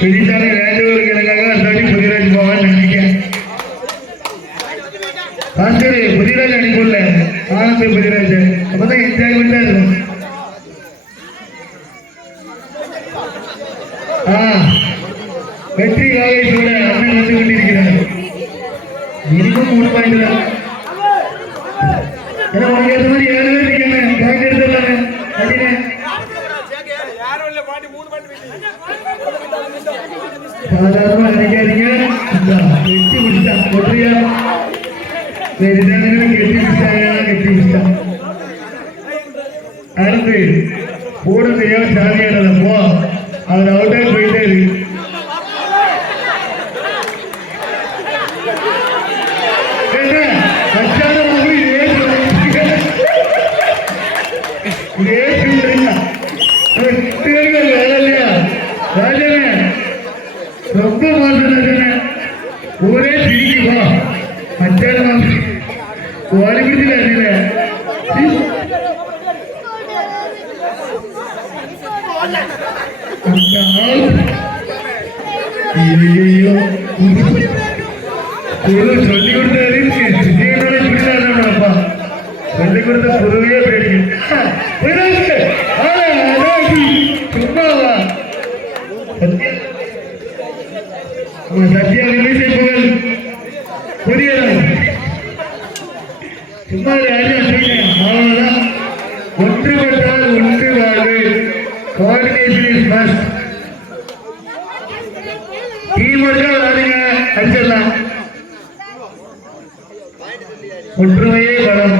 பிடித்தானே வேண்டுவதற்கு எனக்காக அந்தாடி புதிராஜ் போவான்னு நினைக்கிறேன். பாஸ்கர் புதிராஜ் அனுப்பிடல ஆனந்த் புதிராஜ் அப்பதான் என்ஜாய்மெண்டா இருக்கும். வெற்றி காலேஜோட அண்ணன் வந்து கொண்டிருக்கிறார். மினிமம் 3 பாயிண்ட் தான். ஏன்னா உனக்கு ஏற்ற மாதிரி 7 பேர் இருக்கேன் பாயிண்ட் எடுத்துடலாமே அப்படின்னு சாதாரணமா நினைக்காதீங்க. கெட்டி பிடிச்சிட்டான் ஒன்றியா கெட்டி பிடிச்சிட்டான். அடுத்து போடுறதையோ சாதியானதை போ அவர் அவுட்டாக போயிட்டே இருக்கு. ரொம்ப மோசம் ஒரே பிடிக்குமா மச்சான வலிபிடிச்சு அறியல சொல்லி கொடுத்தாரு பிடிச்சாப்பா சொல்லி கொடுத்த பொருளையே பேடிக்கு சும்மாவா சத்யா விமர்சை புகழ் புதிய சும்மா அவ்வளவுதான். ஒன்றுபட்டால் ஒன்று வாழ்வு. Coordination is must. டீம் ஒர்க்கா விளையாடுங்க அடிச்சிடலாம். ஒற்றுமையே பலம்.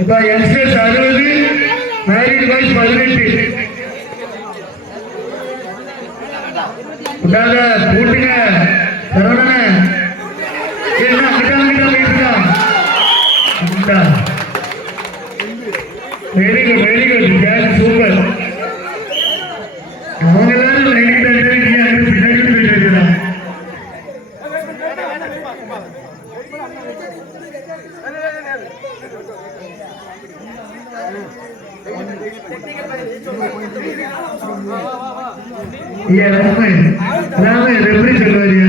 இப்ப யங்ஸ்டர்ஸ் 60, மேரிட் பாய்ஸ் 18. கூட்டுங்க சரவணன very good very good catch super. அவங்க எல்லாரும் பின்னாடி போயிட்டு எப்படி சொல்லுவாரியா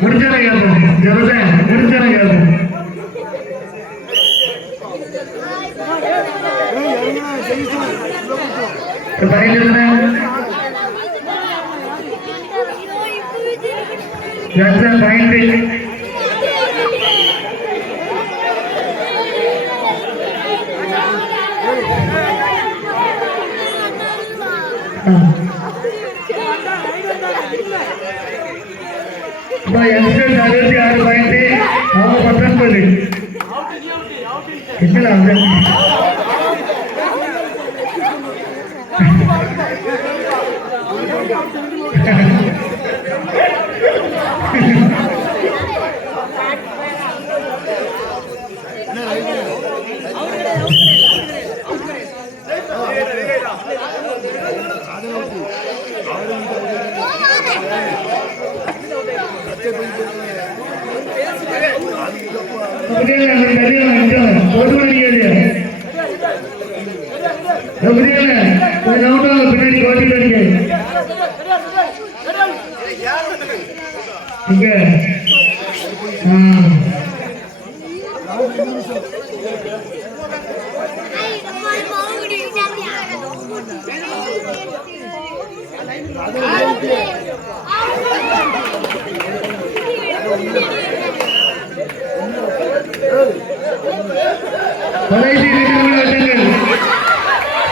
முடிச்சாலே கேட்போம் முடிச்சாலே கேட்போம். யங்ஸ்டர்ஸ் 66 பாயிண்ட், அவங்க 19.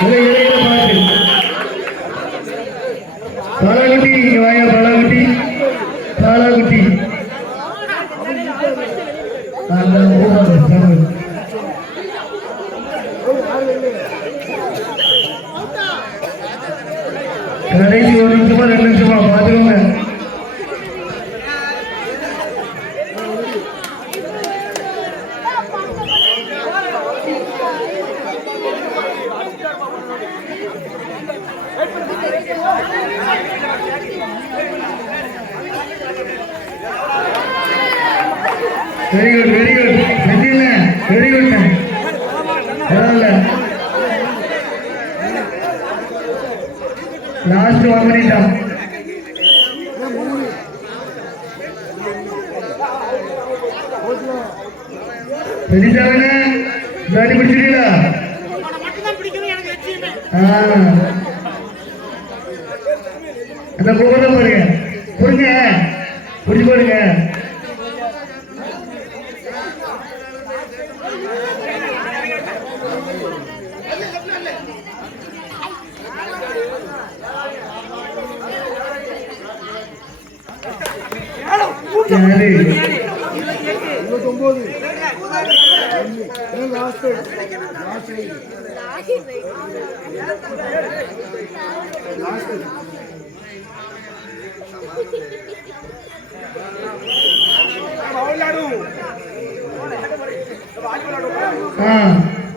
பின்னாடி பாலாகுட்டி வாயா பாலாகுட்டி பாலாகுட்டி கடைசி 1 நிமிஷமா 2 நிமிஷமா பாத்துக்கோங்க. வெரி குட் வெரி குட் செந்தில்ல வெரி குட் பரவாயில்ல லாஸ்ட் 1 மினிட் தான் பெரிசாவன தாடி பிடிச்சிட்டீங்களா அந்த கோபத்தை பாருங்க பொறுங்க பிடிச்சு போடுங்க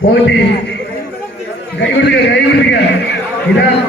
போட்டி கை கொடுத்துக்க இதான்